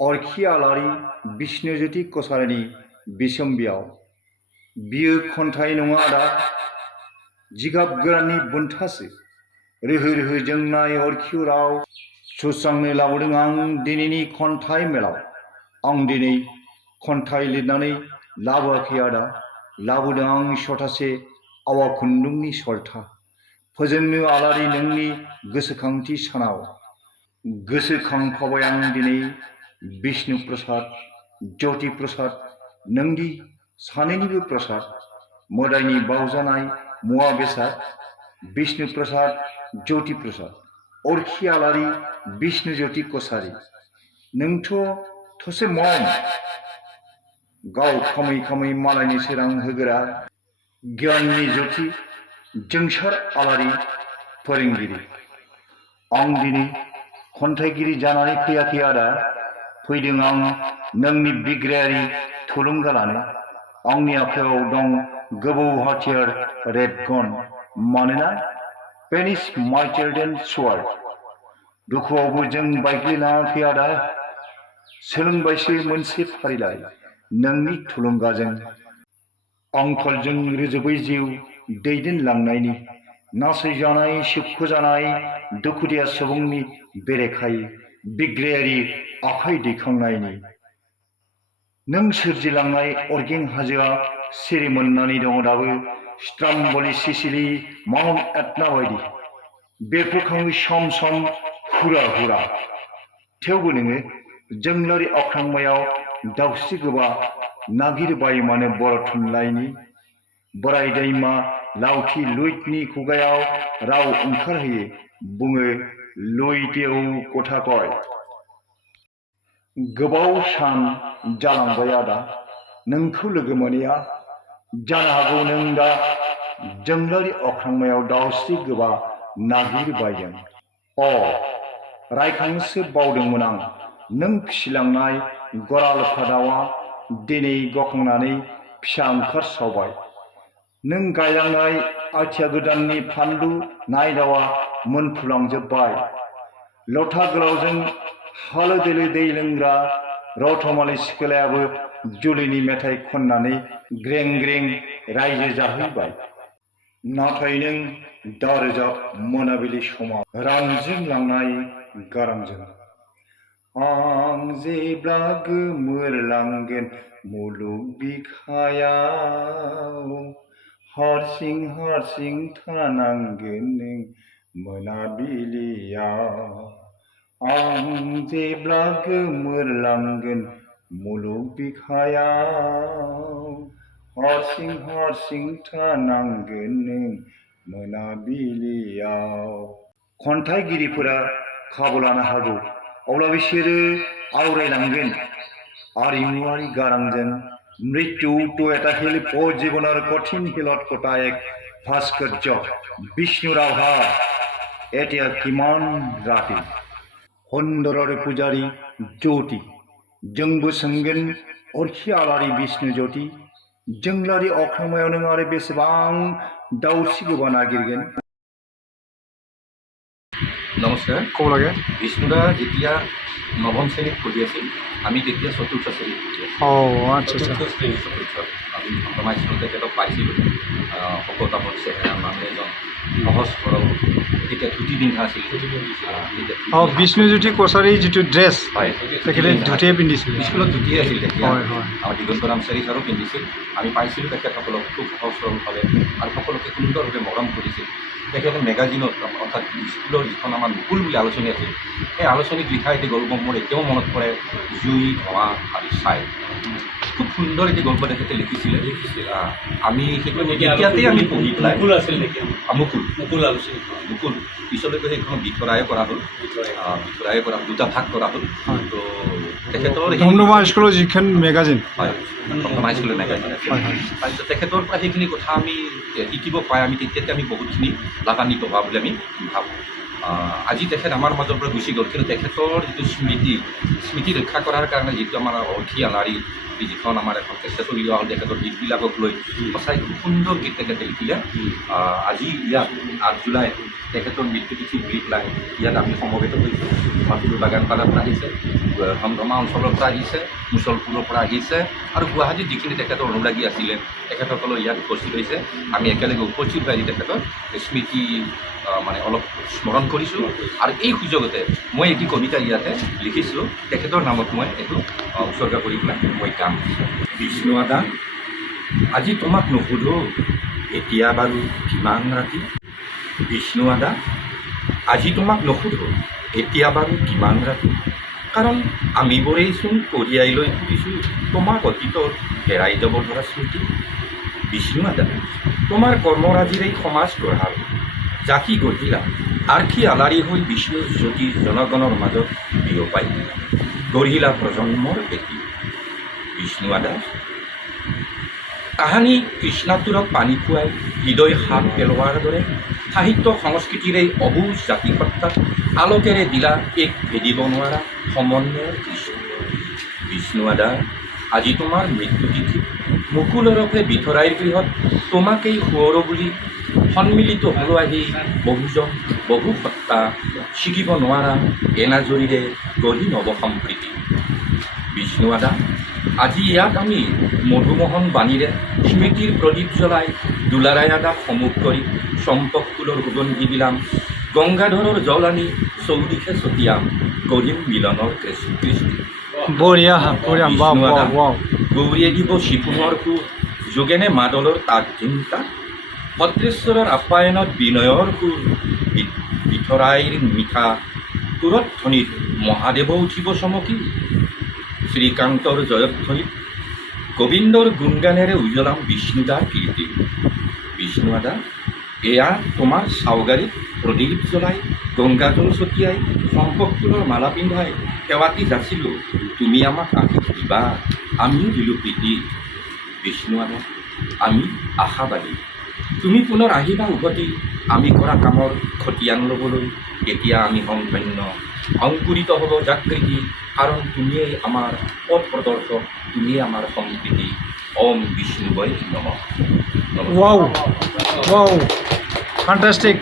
अरखि आलारि बिष्णुज्योति कछारीनि बिसम्बियाव बियो खन्थाइ नङा दा जिगाब गोराननि बुन्थासो रोहो रोहो जोंनाय अरखि अराव सुस्रांनो लाबोदों आं दिनैनि खन्थाइ मेलाव आं दिनै खन्थाइ लिरनानै लाबोआखै आदा लाबोदों आं सथासे आवा खुन्दुंनि सलथा फोजोंनो आलारि नोंनि गोसोखांथि सानाव गोसोखांफाबाय आं दिनै बिष्णु प्रसाद ज्योति प्रसाद नोंदि सानैनिबो प्रसाद मोदायनि बावजानाय मुवा बेसाद बिष्णु प्रसाद ज्योति प्रसाद अरखि आलारि बिष्णु ज्योति कछारी नोंथ' थसे मम गाव खामै खामै मालायनि सोरां होग्रा गियाननि ज्योति जोंसार आलारि फोरोंगिरि आं दिनै खन्थाइगिरि जानानै फैयाखै आदा फैदों आं नोंनि बिग्रायारि थुलुंगा लानो आंनि आखायाव दं गोबौ हाथियार रेबगन मानोना पेन इज माइटियर देन स्वord दुखुआवबो जों बायग्लिलाङाखै आदा सोलोंबायसो मोनसे फारिलाइ नोंनि थुलुंगाजों आंखालजों रोजोबै जिउ दैदेनलांनायनि नासयजानाय सोबख'जानाय दुखुदिया सुबुंनि बेरेखायै बिग्रायारि आखाइ दैखांनायनि नों सोरजिलांनाय अरगें हाजोआ सिरि मोननानै दङ दाबो स्ट्राम्बली सिसिली माउन्ट एटना बायदि बेरफ्रुखाङो सम सम हुरा हुरा थेवबो नोङो जोंलारि अख्रांमायाव दाउस्रि गोबा नागिरबाय मानो बर' थुनलाइनि बोराय दैमा लावथि लुइटनि खुगायाव राव ओंखारहोयो बुङो लुइटेव गथाखय गोबाव सान जालांबाय आदा नोंखौ लोगो मोनैया जानो हागौ नों दा जोंलारि अख्रांमायाव दाउस्रि गोबा नागिरबायदों अ रायखांनोसो बावदोंमोन आं नों फिसिलांनाय गरालफा दाउआ दिनै गखांनानै फिसा ओंखारसावबाय नों गायलांनाय आथिया गोदाननि फानलु नायदावा मोनफ्रुलांजोब्बाय लथा गोलावजों हालो दोलो दै लोंग्रा रथमालि सिखोलायाबो जुलिनि मेथाइ खननानै ग्रें ग्रें रायजो जाहैबाय नाथाय नों दारोजाब मोनाबिलि समाव रानज्रिंलांनाय गारांजों आं जेब्ला गोमोरलांगोन मुलुग बिखायाव हारसिं हारसिं थानांगोन नों मोनाबिलियाव आं जेब्ला गोमोरलांगोन मुलुग बिखायाव हारसिं हारसिं थानांगोन नों मोनाबिलियाव खन्थाइगिरिफोरा खाबु लानो हागौ अब्ला बिसोरो आवरायलांगोन आरिमुआरि गारांजों मृत्यु तो এটা শিল্প জীৱনৰ কঠিন শিলত কটা এক ভাস্কৰ্য বিষ্ণু ৰাভা এতিয়া কিমান ৰাতি हन्दरारि पुजारी ज्योति जोंबो सोंगोन अरखि आलारि बिष्णु ज्योति जोंलारि अख्रांमायाव नों आरो बेसेबां दाउस्रि गोबा नागिरगोन नमस्कार ক'ব লাগে বিষ্ণুদা যেতিয়া নৱম শ্ৰেণীত পঢ়ি আছিল আমি তেতিয়া চতুৰ্থ শ্ৰেণীত পঢ়ি আছিলোঁ আচ্ছা আচ্ছা চতুৰ্থ আমি বৰ্তমান স্কুলতে তেখেতক পাইছিলোঁ শকতাবৰ চেহেৰা মানুহ এজন সহজ সৰল তেতিয়া ধুতি পিন্ধা আছিল বিষ্ণুজ্যোতি কছাৰী যিটো ড্ৰেছ হয় তেখেতে ধুতিয়ে পিন্ধিছিল স্কুলত ধুতিয়ে আছিল তেতিয়া হয় হয় আমাৰ দিগন্ত নামচাৰী ছাৰো পিন্ধিছিল আমি পাইছিলোঁ তেখেতসকলক খুব সহজ সৰলভাৱে আৰু সকলোকে সুন্দৰভাৱে মৰম কৰিছিল তেখেতে মেগাজিনত অৰ্থাৎ স্কুলৰ যিখন আমাৰ মুকুল বুলি আলোচনী আছিল সেই আলোচনীত লিখা এটি গল্প মোৰ এতিয়াও মনত পৰে জুই ধোঁৱা আৰু ছাই খুব সুন্দৰ এটি গল্প তেখেতে লিখিছিলে আমি সেইটো এতিয়াতেই আমি পঢ়ি পেলাই মুকুল আছিল নেকি মুকুল মুকুল আলোচনী মুকুল পিছলৈকে সেইখন বিতৰাই কৰা হ'ল বিতৰাই কৰা দুটা ভাগ কৰা হ'ল তো তেখেতৰ ধমধমা স্কুলৰ যিখন মেগাজিন হয় ধমধমা স্কুলৰ মেগাজিন আছিল তাৰপিছত তেখেতৰ পৰা সেইখিনি কথা আমি শিকিব পাই আমি তেতিয়াতে আমি বহুতখিনি লাভান্বিত হোৱা বুলি আমি ভাবোঁ আজি তেখেত আমাৰ মাজৰ পৰা গুচি গ'ল কিন্তু তেখেতৰ যিটো স্মৃতি ৰক্ষা কৰাৰ কাৰণে যিটো আমাৰ অৰখি আলাৰি বুলি যিখন আমাৰ এখন কেছেট উলিওৱা হ'ল তেখেতৰ গীতবিলাকক লৈ সঁচাই খুব সুন্দৰ গীত তেখেতে লিখিলে। আজি ইয়াত 8 জুলাই তেখেতৰ মৃত্যুতিথি বুলি পেলাই ইয়াত আমি সমবেত হৈছোঁ। মাতুল বাগানপাৰাৰ পৰা আহিছে, ধমধমা অঞ্চলৰ পৰা আহিছে, মুছলপুৰৰ পৰা আহিছে আৰু গুৱাহাটীত যিখিনি তেখেতৰ অনুৰাগী আছিলে তেখেতসকলে ইয়াত উপস্থিত হৈছে। আমি একেলগে উপস্থিত হৈ তেখেতৰ স্মৃতি মানে অলপ স্মৰণ কৰিছোঁ আৰু এই সুযোগতে মই এটি কবিতা ইয়াতে লিখিছোঁ, তেখেতৰ নামত মই এইটো উৎসৰ্গা কৰি পেলাই মই গাম। বিষ্ণু আদা, আজি তোমাক নুসুধো এতিয়া বাৰু কিমান ৰাতি। বিষ্ণু আদা, আজি তোমাক নুসুধো এতিয়া বাৰু কিমান ৰাতি, কাৰণ আমিবোৰেইচোন কঢ়িয়াই লৈ ফুৰিছোঁ তোমাক অতীতৰ হেৰাই যাব ধৰা স্মৃতি। বিষ্ণু আদা, তোমাৰ কৰ্মৰাজিৰেই সমাজ গঢ়াল, জাকি গঢ়িলা আৰ্শী আলাৰী হৈ বিষ্ণুৰ জ্যোতি জনগণৰ মাজত বিয়পাই গঢ়িলা প্ৰজন্মৰ বেটি। বিষ্ণু আদা, তাহানি কৃষ্ণাতুৰক পানী খুৱাই হৃদয় হাত পেলোৱাৰ দৰে সাহিত্য সংস্কৃতিৰে অবুজ জাতিসত্তাক আলোকেৰে দিলা এক ভেদিব নোৱাৰা সমন্বয়ৰ দৃশ্য। বিষ্ণু আদা, আজি তোমাৰ মৃত্যুতিথি, মুকুলৰূপে বিথৰাইৰ গৃহত তোমাকেই সোঁৱৰো বুলি সন্মিলিত হ'ল আহি বহুজন বহু সত্তা, ছিগিব নোৱাৰা এনাজৰীৰে গঢ়ি নৱসম্প্ৰীতি। বিষ্ণু আদা, আজি ইয়াত আমি মধুমোহন বাণীৰে স্মৃতিৰ প্ৰদীপ জ্বলাই দুলাৰাই আদাক সমুখ কৰি চম্পক ফুলৰ সুগন্ধি বিলাম, গংগাধৰৰ জল আনি চৌদিশে ছটিয়াম, কৰিম মিলনৰ কৃষ্টি। বঢ়িয়া বঢ়িয়া, ৱাও বিষ্ণু আদা, ৱাও ৱাও। গৌৰীয়ে দিব শিপুনৰ সুৰ, যোগেনে মাদলৰ তাক চিন্তা, ভদ্ৰেশ্বৰৰ আপ্যায়নত বিনয়ৰ সুৰ, বিথৰাইৰ মিঠা সুৰত ধ্বনিত মহাদেৱ উঠিব চমকি, শ্ৰীকান্তৰ জয়ধ্বনিত গোবিন্দৰ গুণগানেৰে উজ্বলাম বিষ্ণুদাৰ কীৰ্তি। বিষ্ণু আদা, এয়া তোমাৰ চাউগাৰীত প্ৰদীপ জ্বলাই গংগাজল ছটিয়াই চম্পক ফুলৰ মালা পিন্ধাই সেৱাতি যাচিলোঁ, তুমি আমাক আশীষ দিবা, আমিও দিলোঁ প্ৰীতি। বিষ্ণু আদা, আমি আশাবাদী, তুমি পুনৰ আহিবা উভতি, আমি কৰা কামৰ খতিয়ান ল'বলৈ। এতিয়া আমি হম ধন্য, অংকুৰিত হ'ব জাগৃতি, কাৰণ তুমিয়েই আমাৰ পথ প্ৰদৰ্শক, তুমিয়েই আমাৰ সংস্কৃতি। ওম বিষ্ণুবৈ নমঃ। Wow, wow, fantastic.